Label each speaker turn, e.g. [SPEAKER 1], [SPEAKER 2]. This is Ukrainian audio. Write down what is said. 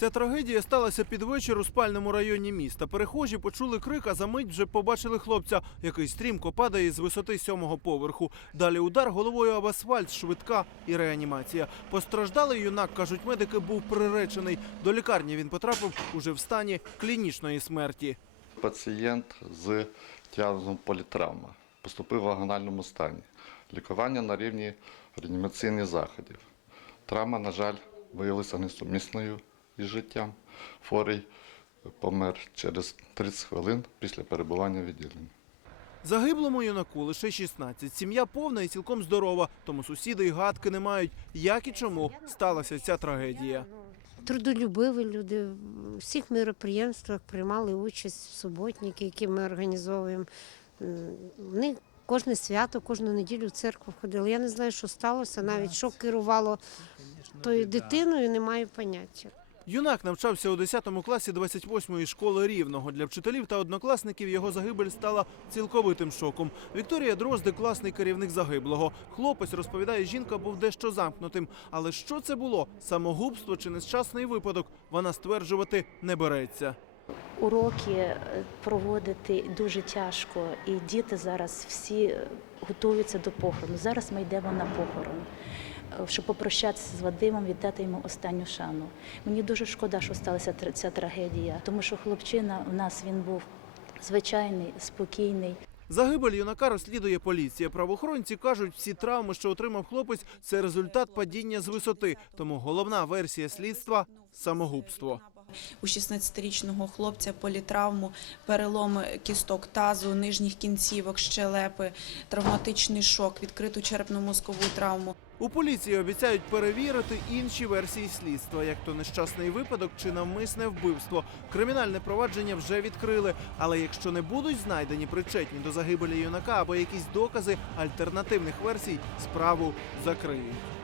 [SPEAKER 1] Ця трагедія сталася під вечір у спальному районі міста. Перехожі почули крик, а за мить вже побачили хлопця, який стрімко падає з висоти сьомого поверху. Далі удар головою об асфальт, швидка і реанімація. Постраждалий юнак, кажуть медики, був приречений. До лікарні він потрапив уже в стані клінічної смерті.
[SPEAKER 2] Пацієнт з діагнозом політравма поступив в агональному стані. Лікування на рівні реанімаційних заходів. Травма, на жаль, виявилася несумісною із життям. Хворий помер через 30 хвилин після перебування в відділенні.
[SPEAKER 1] Загиблому юнаку лише 16. Сім'я повна і цілком здорова, тому сусіди й гадки не мають, як і чому сталася ця трагедія.
[SPEAKER 3] Трудолюбиві люди в всіх міроприємствах приймали участь в суботники, які ми організовуємо. Вони кожне свято, кожну неділю в церкву ходили. Я не знаю, що сталося, навіть що керувало тою дитиною, не маю поняття.
[SPEAKER 1] Юнак навчався у 10 класі 28-ї школи рівного. Для вчителів та однокласників його загибель стала цілковитим шоком. Вікторія Дрозди, класний керівник загиблого. Хлопець розповідає, жінка був дещо замкнутим. Але що це було? Самогубство чи нещасний випадок? Вона стверджувати не береться.
[SPEAKER 4] Уроки е, проводити дуже тяжко, і діти зараз всі готуються до похорону. Зараз ми йдемо на похорон, щоб попрощатися з Вадимом, віддати йому останню шану. Мені дуже шкода, що сталася ця трагедія, тому що хлопчина в нас він був звичайний, спокійний.
[SPEAKER 1] Загибель юнака розслідує поліція. Правоохоронці кажуть, всі травми, що отримав хлопець, це результат падіння з висоти. Тому головна версія слідства самогубство.
[SPEAKER 5] У 16-річного хлопця політравму, переломи кісток тазу, нижніх кінцівок, щелепи, травматичний шок, відкриту черепно-мозкову травму.
[SPEAKER 1] У поліції обіцяють перевірити інші версії слідства, як то нещасний випадок чи навмисне вбивство. Кримінальне провадження вже відкрили. Але якщо не будуть знайдені причетні до загибелі юнака або якісь докази альтернативних версій, справу закриють.